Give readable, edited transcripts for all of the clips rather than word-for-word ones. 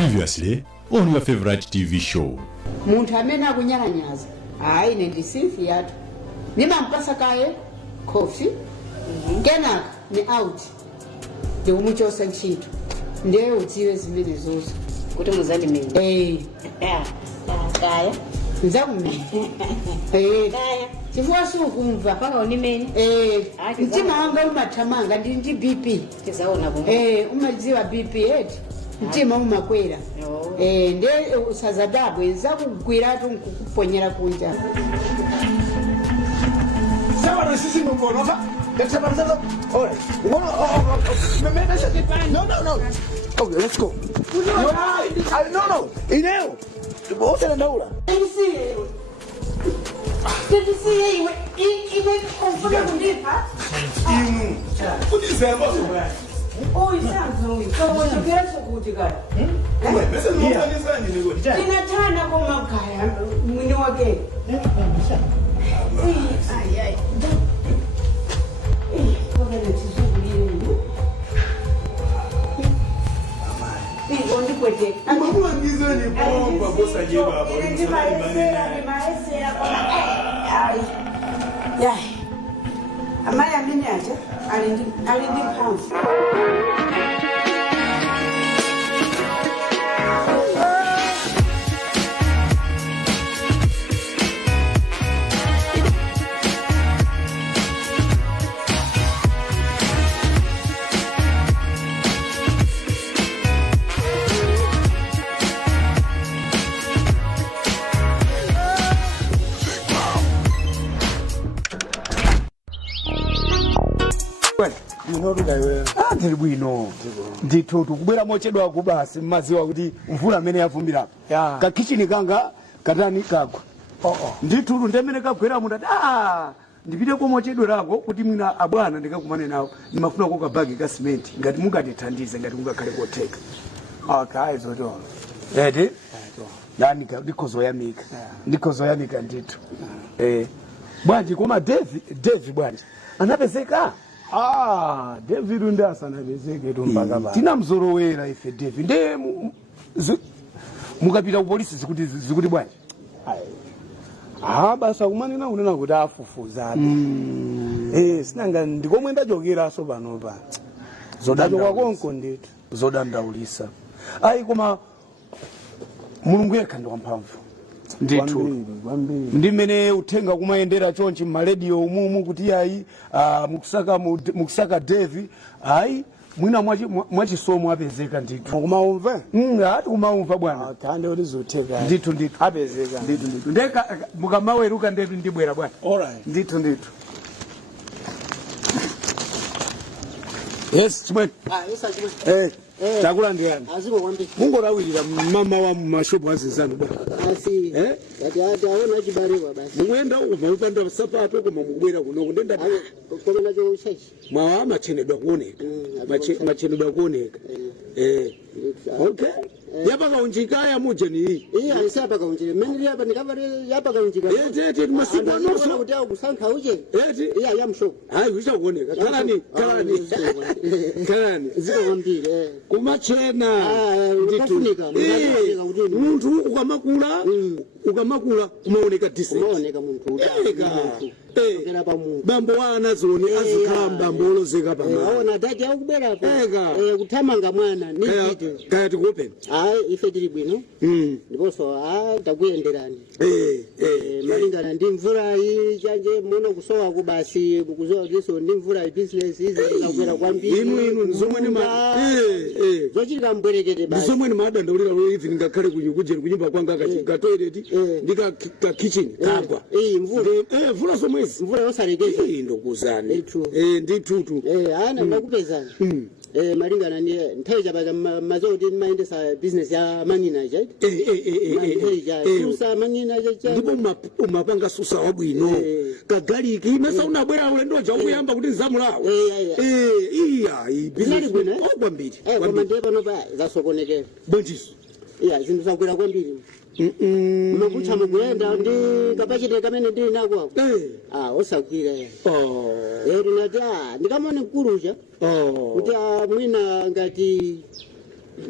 Previously on your favorite TV show. Muntu amene akunyalanyaza hayi nendisifi yathu nimampasa kaye coffee kenaka ni out ndikumuchosa ntchito ndiye udziwe zimene zozo kuti muzandimenya kaya nzakumenya chifukwa sukumva paka unimene mtima wanga umathamanga ndi BP tizaona kumwe umadziwa BP eti mtima umakwera ndiye usazadabwe zakugwiratu nkukuponyera kunja Sawa sisi ngono fa. All right. No. Okay, let's go. No. Ineo. Wote na daula. Tinatana koma kaya mwini wake. Amaya mimi acha alindi pounds. Ndiri bwino ndithu kubwera mochedwa kubasi maziwa kuti mvula amene yavumbira ka kitchen kanga katani kagwa ndithu ndemene kagwera munda ndipite kwa mochedwerako kuti mwina abwana ndikakumane nawo ndimafuna ko kabagi ka cement ngati mungatithandize ngati mungakhale kotheka okay zoto edi yani ndikozoyamika ndithu bwanji koma David bwanji anapezeka David ndasanapezeke mpaka baba tinamzorowera ife David nde mukapita ku polisi zikuti bwanji basa kumanena kunena kuti afufuza sinanga ndikomwe ndachokera so panopa zodachoka konko ndithu zodandaulisa ayi koma mulungu yekha ndi wamphamvu ndithu ndimene uthenga kumayendera chonchi m'maradio umumu kuti ayi mukusaka David ayi mwina mwachisomo apezeka ndithu kumaumva ati kumaumva bwana tande kuti zotheka ndithu apezeka ndithu ndeka mukamaweruka David ndibwera bwana alright ndithu yes chimwe takulandirani mungolawirira mama wa mashopu azinzanu bwana aona chibarewa basi muyenda maupanda sapato koma mubwera kuno kundenda koma nacho uchechi mwa machenedwa kuoneka machenedwa kuoneka okay yapa kaunjikaya muje ni hii alisapa kaunjika mimi hapa nikavale yapa kaunjika eti masiku anoso kuti akusanka uje eti ya mshopu hayi wisha kuoneka kalani ziko kwambiri kumachena kufunika muntu ukamakula umaoneka decent umaoneka muntu kera pamuntu bambo wana zoni azikhala mbambo olozeka pamwe aona dadi akubwera pa kuthamanga mwana ni video kaya tikuopen ife tili bwino ndiponso takuyenderani malingana ndi mvula iyi chanje muno kusowa kubasi kuzowa ndiso ndi mvula business izi zikakwera kwambiri inu nzomwe ni zochitika mbwerekete basi nzomwe ni madandaulira lo even ngakhale kunyukujeni kunyumba kwanga ka toilet ndika ka kitchen kagwa mvula somwezi mvula yosalekeza ndokuzani ndithutu ana ndakupezani malingana ni nthawi chapaka mazoti maendesa business ya mangina cha susa mangina cha ndipo umapanga susa wabwino kagaliki mesa unabwera ulendo wacha ukuyamba kuti nzamulawo business kwambiri koma ndiye pano pa zasokonekera bwanjiso zinthu zakwera kwambiri makucha mugwenda ndi kapachite kamene ndili nako osagwira tinati ndikamone mkulucha kuti mwina ngati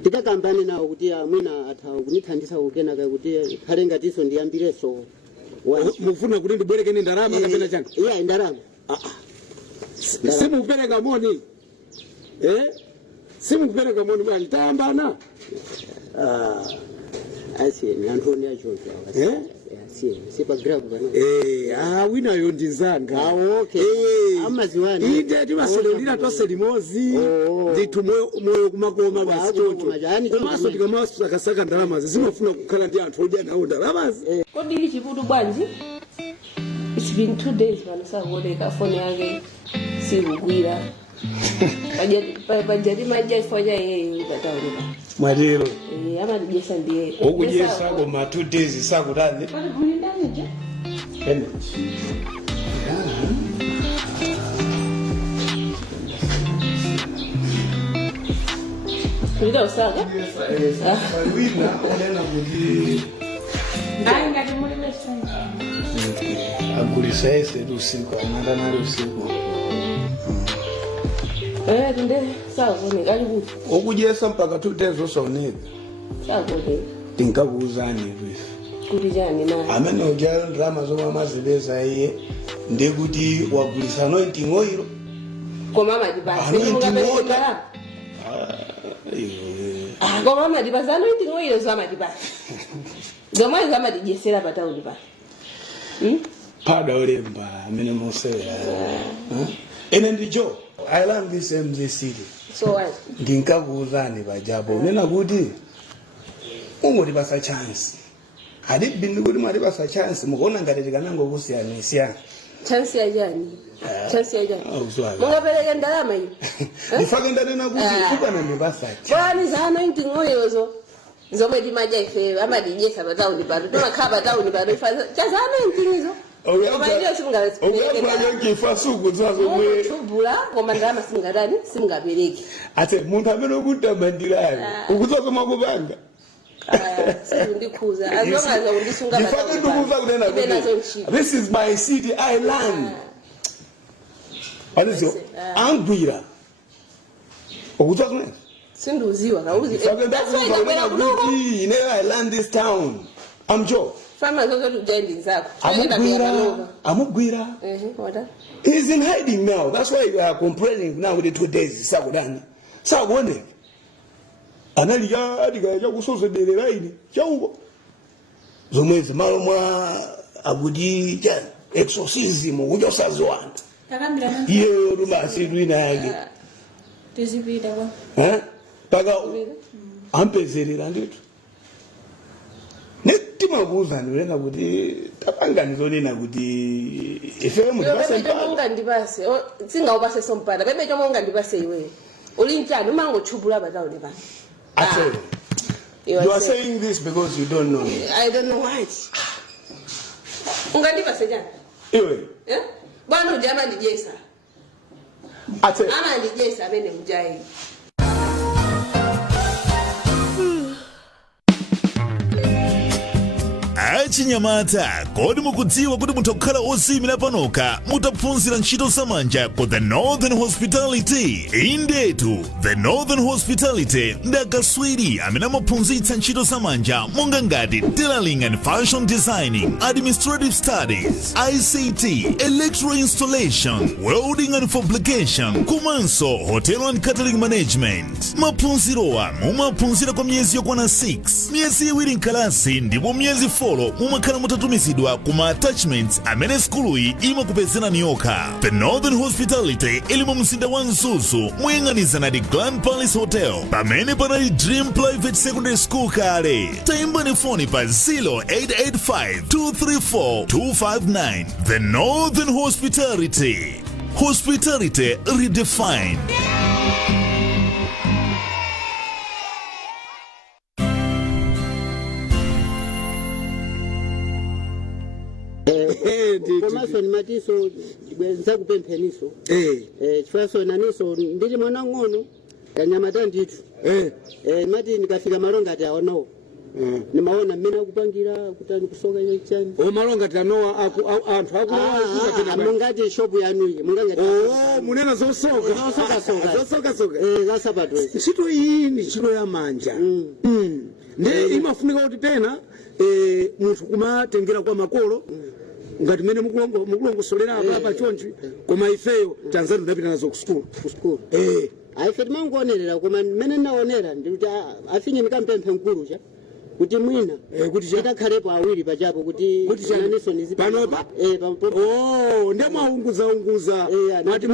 tikakambane nawo kuti amwina athawa kunithandisa kukenaka kuti khale ngatiso ndiyambireso mufuna kuti ndibwerekeni ndalama kapena chani iya ndalama simukupereka moni simukupereka moni bali tayambana asiyeni anthu achocho asiyeni sipagrabu kana winayo ndinzanga okay amaziwani inde timaselolira tonse limodzi ndithu moyo kumakoma basi chocho komanso tikamasakasaka ndalamazi zimafuna kukhala ndi anthu odya nawo ndalamazi kodi ili chiputu bwanji? It's been 2 days vanosakuoneka foni yake sikugwira pajati majaifanya yeye pataoneka mwatero amatijesa ndiye okujesa koma 2 days sakutani mulindanije Kuida usaka? Wina onena kuti ngati muli mesa. agulisa ese usiku ananda nali usiku. Tunde sawa kali kuti. Okujesa mpaka 2 days osaoneka. Sawa kuti. Tinkabuuzani ife. Kuti jani na. Amene ujalo drama zoma mazibeza iye ndekuti wagulisa anointing oil. Koma madibasi mungapeleka. Koma madibasi anointing oil zama dibasi. Zoma zama dijesera pataundi pa. Pada olemba amene mosera. Ene ndijo I learned this MZ city. So what? Ndinkabuuzani bajabo nena kuti ungoti basa chance. Hadibindi kuti mali basa chance mukuona ngati tikanango kusiyana. Chance ya jani. Chance ya jani. Mungapeleka ndalama hiyo. Nifake ndanena kuti kupana ndibasa. Kwani za anointing oil zo. Zomwe dimajaife ama dijesa pataundi pa. Tumakhala pataundi pa. Chaza anointing hizo. Ngifasuku zazomwe tubula koma ndalama singadani singabereki ate muntu amene ukutamandirayo ukuzokoma kubanga ndikhuza azongaza undisunga ngifake ndikuza kunena kuti this is my city I learn alizio angwira ukuzokuna sinduziwa kauzi that's why ndakwera kuno I learn this town I'm Joe Fama zozo tujendi nzako. Amugwira. What? He's in hiding now. That's why we are complaining now with the 2 days. Sakudani. Sakone. Analiya adiga kusozederera ini. Chauko. Zomwezi malomwa abudi jan exorcism ujosazwana. Takambira nani? Iyo rubasi dwina yake. Tizipita kwa. Paka ampezerera nditu. Netimabuza ndolena kuti tapanganizolena kuti ife mu basempala munga ndibase singaubase sompala bebejo munga ndibase iwe ulinjani umango chubula bataone ba you are saying this because you don't know me. I don't know why unga ndibase jana iwe bwana ujama ndijesa ama ndijesa bene mujai Chinyamata, kodi mukudziwa kuti mutokhala ozimira panoka mutapfunzira ntchito zamanja ku The Northern Hospitality. Indetu, The Northern Hospitality ndi akaswiri amene amaphunzitsa ntchito zamanja monga ngati tailoring and fashion designing, administrative studies, ICT, electrical installation, welding and fabrication, komanso hotel and catering management. Maphunzirowa mumaphunzira kwa miyezi yokwana 6, miyezi iwiri mkalasi ndipo miyezi 4 mumakhala mutatumizidwa kuma attachments amene skuluyi imakupezerani yokha. The Northern Hospitality ili mu mzinda wa Mzuzu moyang'anizana ndi Grand Palace Hotel pamene panali Dream Private Secondary School kale. Tayimbani foni pa 0885-234-259. The Northern Hospitality. Hospitality redefined. Komaso ni matiso bwenza kupempheniso chifaso naniso ndili mwana ngono kanyamata nditu mati nikafika malonga ati aono nimaona mmene akupangira kutani kusoka ile chani omalonga tanowa anthu akulawa mungati shop yanuyi mungati munena zosoka zasapato ntchito iyi ni ntchito ya manja nde imafunika kuti pena munthu kumatengera kwa makolo ngati mene mukulongosolera apa chonchi koma ifeyo tanzania tunapita nazo ku school aife timangonerera koma mmene naonera ndikuti afinye nikampemphe mkulu cha kuti mwina kuti chitakhalepo awiri pachapo kuti naneso panopa nde mwaunguza mati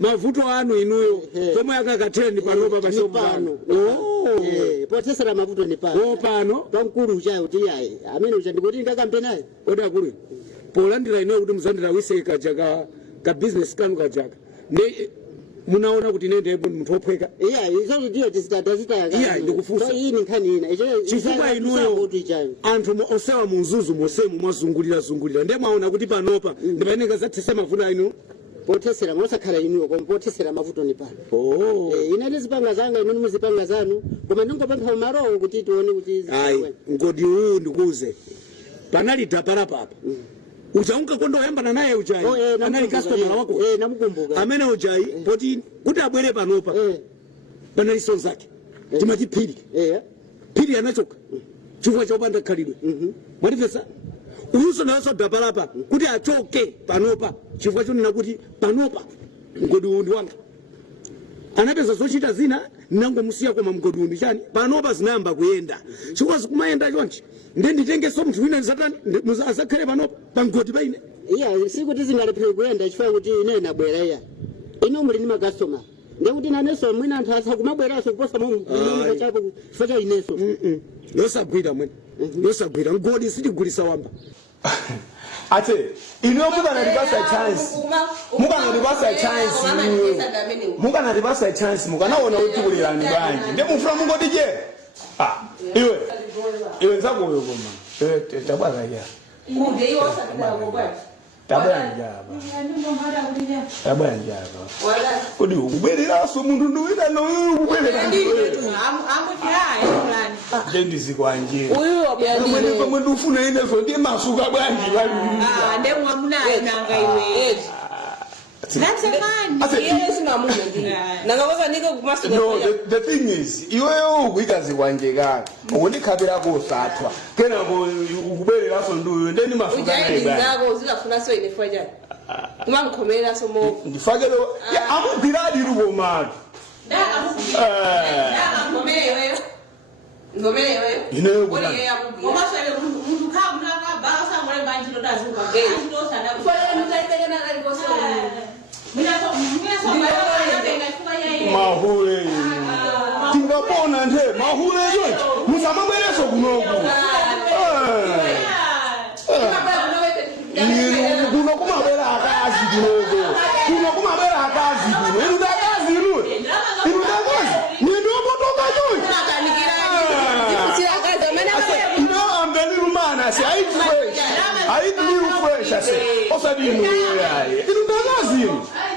mavuto anu inuyo komwe akakatheni panopa pasopano pothesera mavuto ni pano pamkulu cha kuti yayi amene ucha ndikuti ndikakampe naye kodi akulu polandira inuyo kuti muzandira wise kajaga ka business kanu kajaga nde munaona kuti nende munthu ophweka izo ndiyo tisitazitaya ndikufunsa iyi ni nkhani ina chifukwa inuyo anthu osewa munzuzu mosemu mwazungulira nde mwaona kuti panopa ndipayeneka zathesa mavuto ainu pothesera mosakhala inuyo koma pothesera mavuto ni pano ine ndizipanga zanga inu muzipanga zanu koma ndingopempha marowo kuti tione kuti ngodi uyu ndikuuze panali dapala papa uchaunga kondo yambana naye uchayi anali customer wako namukumbuka amene uchayi poti kuti abwere panopa panali sonse zake timati phiri anachoka chifukwa chopanda khalidwe mwatipesa uyuso nawaso dapalapa kuti achoke panopa chifukwa chonena kuti panopa mgodi undi wanga anapeza zochita zina nangomusiya koma mgodi undi chani panopa zinayamba kuyenda chifukwa zikumayenda chonchi nde nditengeso munthu wina zatani azakhale panopa pamgodi paine sikuti zingalephera kuyenda chifukwa kuti ine nabwera ino muli ni makastoma ndekuti naneso mwina anthu asakumabweraso kuposa mumwe chako chifukwa cha ineso yosagwira mwene yosagwira mgodi sitigulisa wamba ate ino mukanatipasa chance mukanaona kuti kulirani bwanji nde mufuna mungodije iwe nzakuyo koma tabwaza ya tabwera njaba kodi ukubwereraso munthu ndiwina noyo ukubwerera ndendizikwanjira pamwe ndifuna inezo ndi masuka bwanji the thing is iweyo ukuikazi kwanje kake ukundikhabirako usathwa kenako ukubwereraso nduyo ndeni masuka ndifakele amugwiradi lubomatu ineyo kuna mahure tingapona nje mahure yote musamabwereso kunoku kuno kumabera akazi kunoku kuno kumabera akazi kuno inudakazi inudakazi nindopotoka yote I'm very roman. I say I eat fresh. I say also do you know yaye inudakazi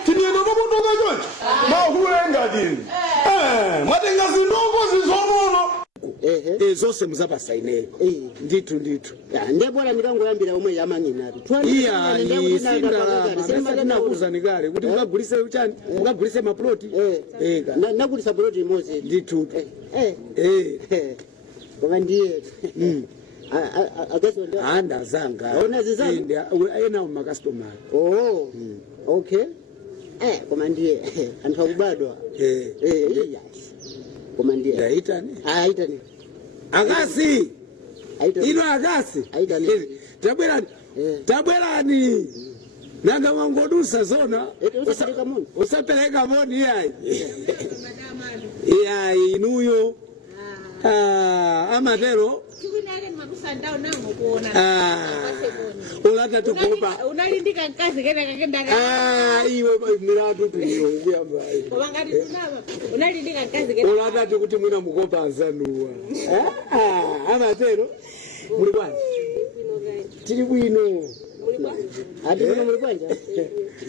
tiniendo popotoka yote mahurenga dini matenga zindongo zizomono zose muzapasa ineyo nditu ndebora ndikangoyambira omwe yamang'inapi sinakuzani kale kuti mukagulise uchani mukagulise maploti nagulisa ploti imodzi nditu koma ndiye andazanga enawo makastomari okay koma ndiye anthu akubadwa koma ndiye ndaitani aitani akasi ino akasi tabwerani nanga wangodusa zona usapereka moni yayi inuyo amatero ulata tukupa unalindika nkazi kena kakenda iwe miratu tuyo kuyamba unalindika nkazi kena ulata tukuti mwina mukopa azanuwa amatero muli bwanji tili bwino ati kuno muli bwanja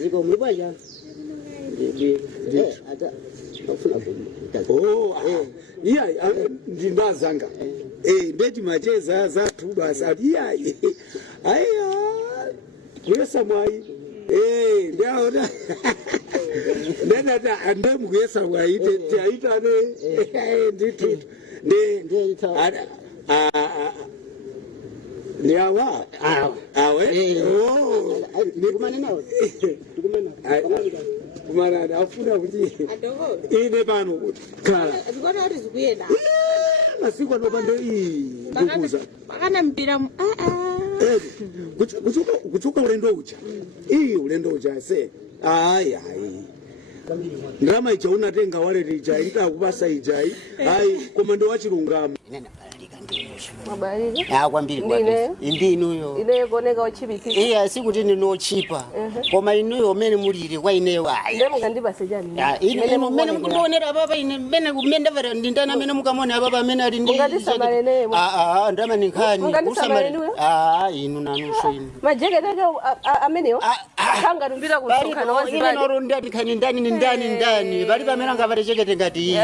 ziko muli bwanja ata iya ndindazanga ndeti macheza zathu basi atiyayi aya kuyesa mwayi ndiaona ndadata andemukuyesa mwayi tiaitane nditutu ni awa awe kumana afuna kuti ine pano kuti kala zikona kuti zikuyenda masiku anopanda iyi kukuza pakana mpira kuchuka ulendo ucha iyi ulendo ucha se ayi ndrama ija unatenga waleti ija itakupasa ijai ayi koma ndo wachilungamo Mabariri. Kwambiri indi inuyo Ine koneka ochipiti. iya sikuti ndinochipa koma inuyo mene mulire kwa ineyo ayi Ndemo kandiba sejani. ine mene mukuonera baba ine mene kumenda vara ndindana mene mukamona baba mene ali ndi Ungandisamale nemo. ndama ninkhani Ungandisamale inu nanuso inu Majeke daga ameneyo. Kanga tumbira kusukana ine wazibali. noro ndati khani ndani bali pamene ngavare chekete ngati iyi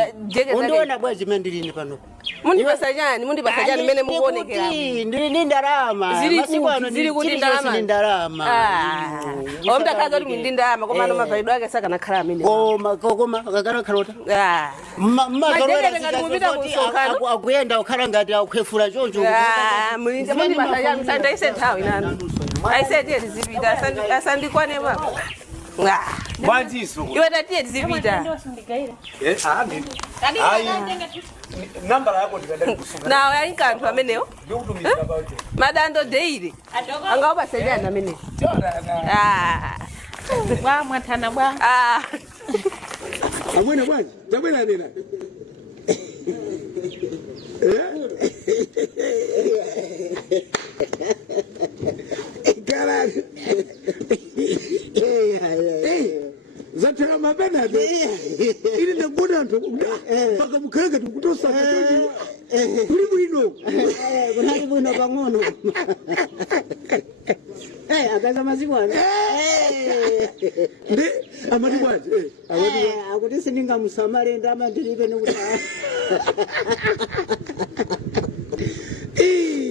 undiona bwazi mendilini pano Mundi basajani mene muonekera. Ndili ndarama. Masiku ano zili kuti ndarama. Omda kaza uri ndi ndarama koma no mavaido ake saka nakhala amene. Koma kakana khalota. Majeke ngati mupita kusokano. Akuyenda ukhala ngati akhwefula choncho. Mulinze mundi basajani sanda ise nthawi nani. Aise tie zipita asandikwane baba. Mwanjiso Iwe tatie zipita. nambala yako ndikadali kusunga Nawe ayinkantu ameneyo. ndikutumizira bacho Madando deire. Angawo basajani amene. bwa mwathana bwa amwene bwanji tabwera nena Galera. Zatera mabena do. Ili na bona ndo. Baka mukanga tukutosa katoni. Kuli bwino. kunali bwino pang'ono akaza mazibwana Nde amati bwaje akuti sindingamusamale ndama ndilibe nokuti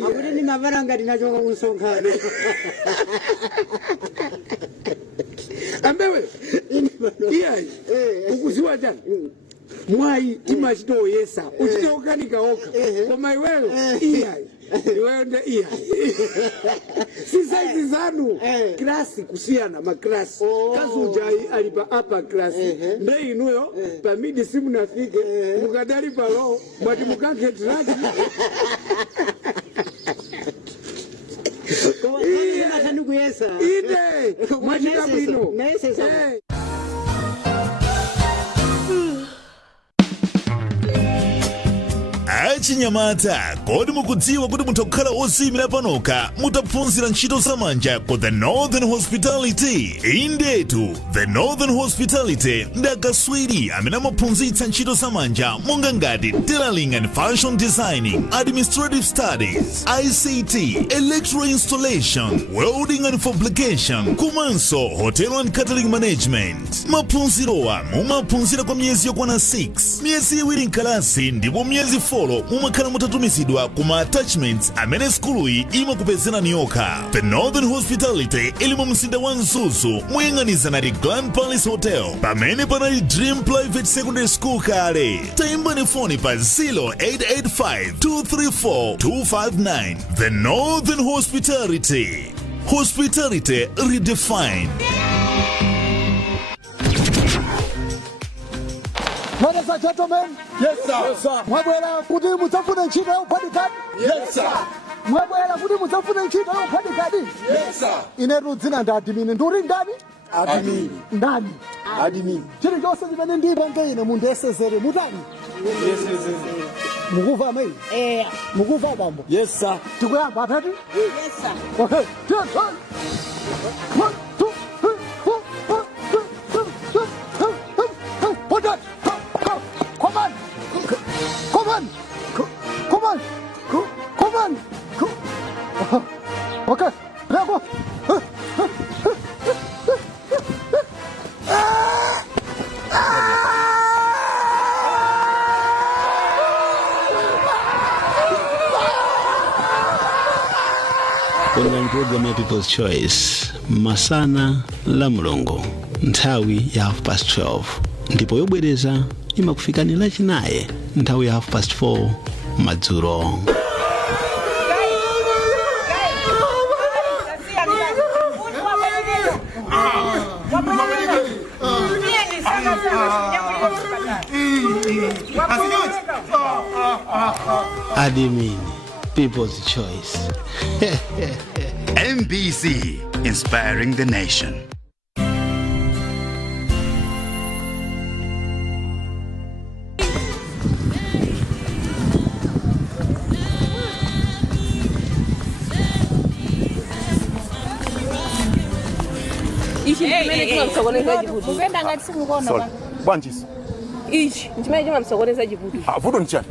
akuti ndimavara ngati nachoka kunsonkhano ambewe iyayi ukuziwa chani mwai timachitoyesa uchitokanika oka koma iweyo iyayi iweyo nde iyayi sisaizi zanu klasi kusiyana maklasi kazujai ali pa apa klasi nde inuyo pa midi simunafike mukadali palo mwati mukanke traki matani kuyesa ine mwachita bwino achinyamata kodi mukudziwa kuti mutakhala ozimira panoka mutapfunzira ntchito zamanja ku the Northern Hospitality. Indetu the Northern Hospitality ndi akaswiri amene amaphunzitsa ntchito zamanja monga ngati tailoring and fashion designing, administrative studies, ICT, electrical installation, welding and fabrication, komanso hotel and catering management. Maphunzirowa mumaphunzira kwa miyezi yokwana 6, miyezi iwiri mkalasi ndipo miyezi 4 mumakhala mutatumizidwa kuma attachments amene skuluyi imakupezera niyoka. The Northern Hospitality ili mu mzinda wa Nzuzu muyang'anizana ndi Grand Palace Hotel pamene panali Dream Private Secondary School kale. Tayimbani foni pa 0885-234-259. The Northern Hospitality. Hospitality redefined. Ladies and gentlemen, Yes, sir. yes, sir. Mwabwera kuti mudzafuna ntchito ya uphunzitsi. Yes, sir. Mwabwera kuti mudzafuna ntchito ya uphunzitsi. Yes, sir. Inetu dzina ndi adimini. Nduri ndani? Admin. Ndani? Admin. Chilichonse chimene ndipanga ine mundiyesezere mutani. Yes, yes, yes. Mukuva amayi? Mukuva bambo? Yes, sir. Tikuyamba atati? yes sir Okay. Turn. 1, 2, 3, 4, 5, 6, 7, 8. Put that. Come on. Okay. Level. Kuna program ya People's Choice masana la mulungu nthawi ya 12:30 ndipo yobwereza imakufikani lachinaye nthawi ya 4:30 madzulo. Adimini, People's Choice. MBC, inspiring the nation. Ukenda ngati simukona bwana. Bwanjisi. Ichi ndimaye chima msokoneza chiputu. Vuto ni chani?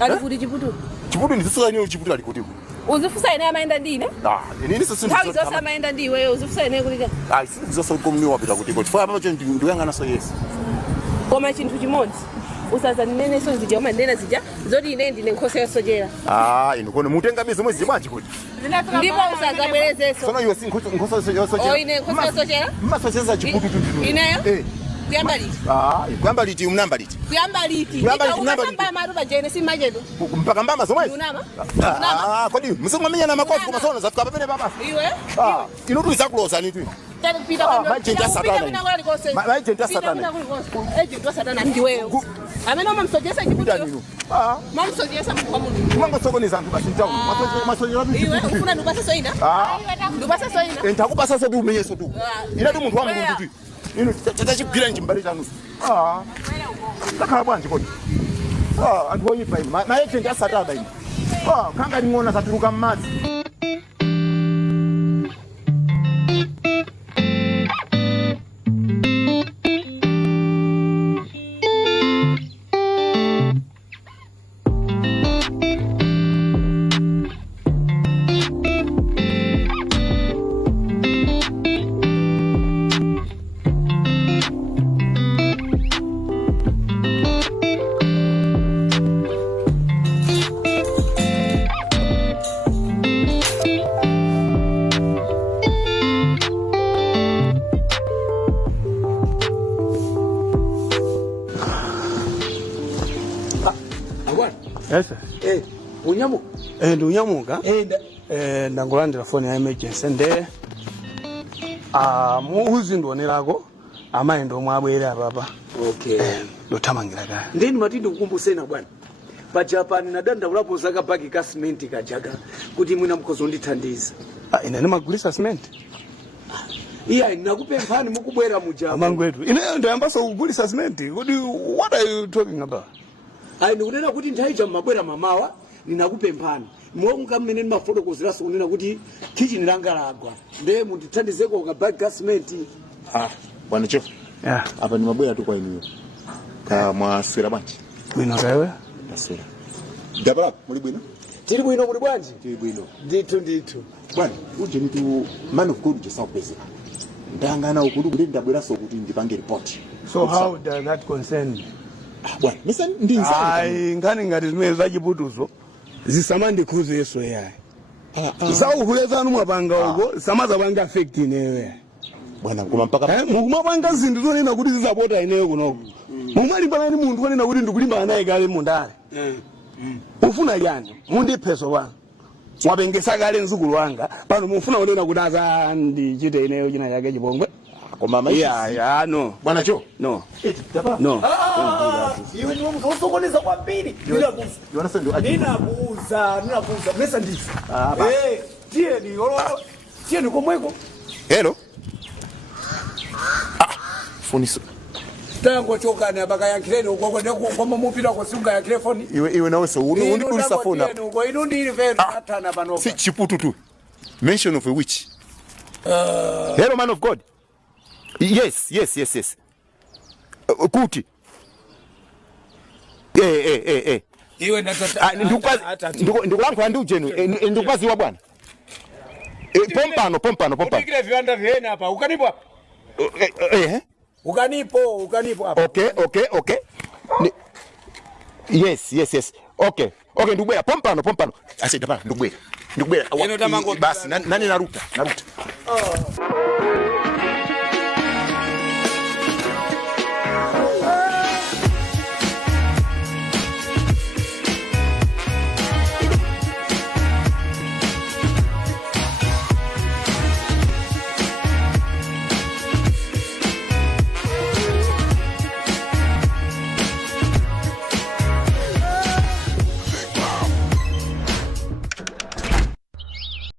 Ali kuti chiputu. Chiputu ni sasa nyo chiputu ali kuti. Uzifusa ine amaenda ndine? Nini sasa nthawi zonse amaenda ndiwe uzifusa ine kuti cha. Sisi zosa komni wapita kuti kuti. Fa apa chonde ndiyangana so yes. Koma chinthu chimodzi. Usaza nene so zija uma ndena zija zoti ine ndine nkhosa yosojera. Ino kono mutenga bizo mwezi bwanji kuti. Ndipo usaza bwerezeso. Sono iwe nkhosa yosojera. Oh ine nkhosa yosojera? Mmasojeza chiputu tu. Ineyo? Kuyamba liti? Kuyamba liti mnamba liti. Kuyamba liti. Ukasamba maruba jene si majedo. Mpaka mbamba zomwe? Unama? Kodi musingomenya na makofi koma sono zafika pamene baba. Iwe? Inotu izakuloza ni tu. Majenta satana. Majenta satana. Ejenta satana ndiweyo. Amene umamsojesa chiputu. Mamsojesa mkwamudu. Mwango sokoniza ntu basi ntawo. Masojera bitu. Iwe ufuna ndubasa soina? Ndubasa soina. Ntakubasa so tu umenyeso tu. Ina tu muntu wa mulungu tu. Ino tatachigwira nchimbali chanu. Takhala bwanji kodi. Anthu oyipa ino. Maagent asatana ino. Kanga ling'ona satuluka m'madzi. Yes. Unyamuka? Ndi unyamuka. Ndangolandira phone ya emergency nde muuzi ndionelako amaendo mwabwera papa. Okay. Ndothamangira kaya. Ndeni matindi kukumbusena bwana. Pa Japan nadanda ulapo zaka baki ka cement kajaga kuti mwina mkhozo ndithandiza. Ine ndimagulisa cement. Iya nakupemphani mukubwera mu Japan. Amangu etu. Ine ndoyambaso kugulisa cement. What are you talking about? Ndikunena kuti nthawi mabwera mamawa ninakupemphani. Monga mmene ndimafotokozeraso kunena kuti kitchen langa lagwa. Nde mundithandizeko ukabaki ka cement. Bwana Chief. Apa ni mabwera tu kwa inu. Ka mwaswera bwanji. Bwino kawe? Mwaswera. Dabala muli bwino? Tili bwino muli bwanji? Tili bwino. Ndithu. Bwana, uje ni tu man of God just opposite. Ndangana ukulu kuli ndabweraso kuti ndipange report. So how does that concern me? Bwana, misa ndinza. Ngani ngati zimene zachiputuzo zisamandi khuze yeso yayi. Sauhuleza anu mwapanga uko samaza panga affect inewe. Bwana kuma mpaka mumapanga zinthu zonena kuti zizapota inewe kunoko. Mumalimbana ni munthu onena kuti ndikulimbana naye kale mundale. Ufuna yani mundipheso bwana. Mwapengesa kale nzukulu wanga pano mufuna onena kuti aza ndichite ineyo china chake chipongwe. Koma maisha. Yeah, no. Bwana Cho. No. No. Iwe ni msokoneza kwa pili. Ninabuza. Mesa ndizo. Tieni komweko. Hello. Funiso. Tango choka na baka ya kireno kwa mupira kwa sunga ya telefoni. Iwe nawe so undikulisa phone up. Kwa ino ndiri vero atana banoka. Si chiputu tu. Mention of a witch. Hello man of God. Yes. Kuti. Iwe natata. Ndikulankhula ndi ujenu. Ndikwaziwa bwana. Pompano. Ukikile viwanda vyena hapa. Ukanipo hapa. Ukanipo hapa. Okay. Yes. Okay. Okay, ndikubwera pompano. Asita pa ndikubwera. Basi nani naruta.